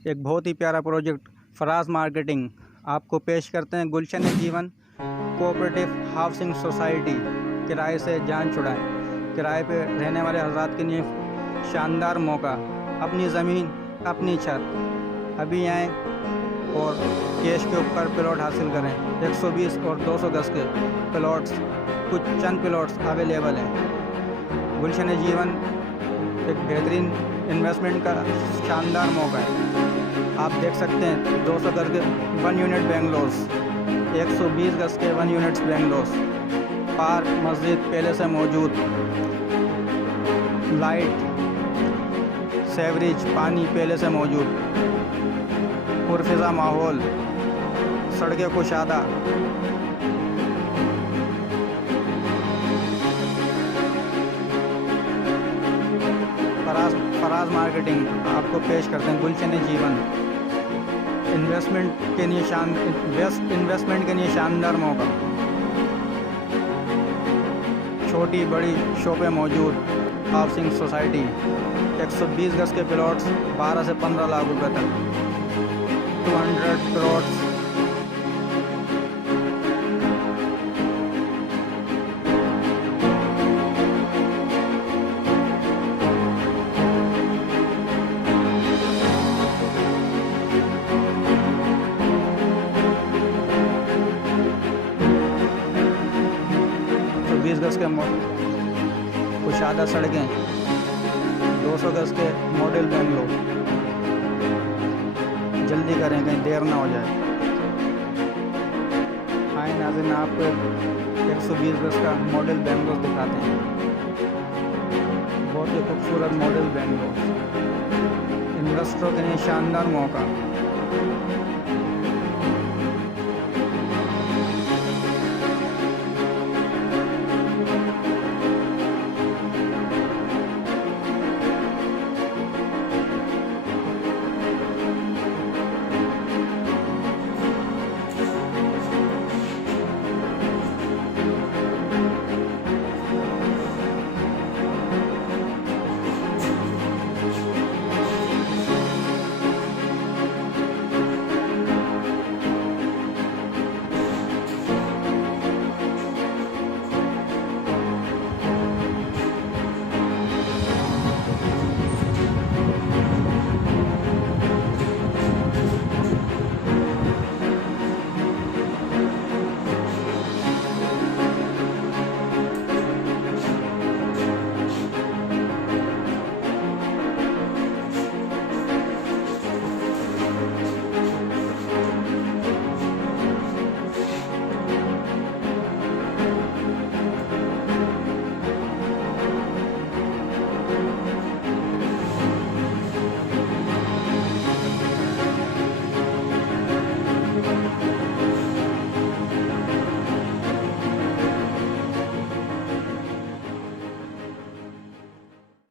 एक बहुत ही प्यारा प्रोजेक्ट फराज मार्केटिंग आपको पेश करते हैं। गुलशन जीवन कोऑपरेटिव हाउसिंग सोसाइटी, किराए से जान छुड़ाएं। किराए पे रहने वाले हजरात के लिए शानदार मौका, अपनी ज़मीन अपनी छत। अभी आएँ और कैश के ऊपर प्लॉट हासिल करें। 120 और 200 गज के प्लॉट्स, कुछ चंद प्लॉट्स अवेलेबल हैं। गुलशन जीवन एक बेहतरीन इन्वेस्टमेंट का शानदार मौका है। आप देख सकते हैं 200 गज के 1 यूनिट बेंगलोर्स, 120 गज के 1 यूनिट्स बेंगलोर्स, पार्क मस्जिद पहले से मौजूद, लाइट सेवरेज पानी पहले से मौजूद, पुरफिज़ा माहौल, सड़कें कुशादा। फराज मार्केटिंग आपको पेश करते हैं गुलशन जीवन। इन्वेस्टमेंट के लिए बेस्ट इन्वेस्टमेंट के लिए शानदार मौका। छोटी बड़ी शॉपें मौजूद। हाउसिंग सोसाइटी, 120 गज के प्लॉट्स 12 से 15 लाख रुपए तक, 200 प्लॉट्स। तो 20 गज के कुशादा सड़कें, 200 गज के मॉडल बेंगलोर। जल्दी करें, कहीं देर ना हो जाए। आए नाज़रीन, आपको 120 गज का मॉडल बेंगलोर दिखाते हैं। बहुत ही खूबसूरत मॉडल बेंगलोर, इन्वेस्टरों के लिए शानदार मौका।